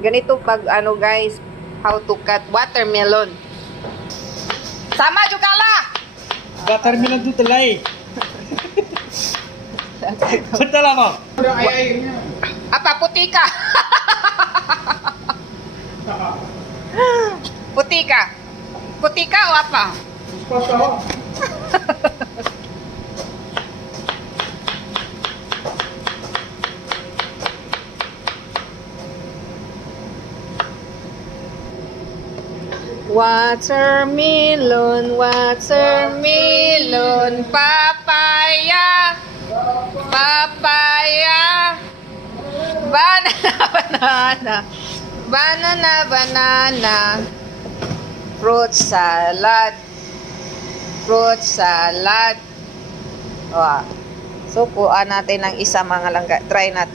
Ganito pag ano guys, how to cut watermelon. Sama jugala. Watermelon tu telai. Betul apa? Apa putika? Putika. Putika o apa? Watermelon, watermelon, papaya, papaya, banana, banana, banana, banana, fruit salad, fruit salad. So, puan natin ng isa mga langga. Try natin.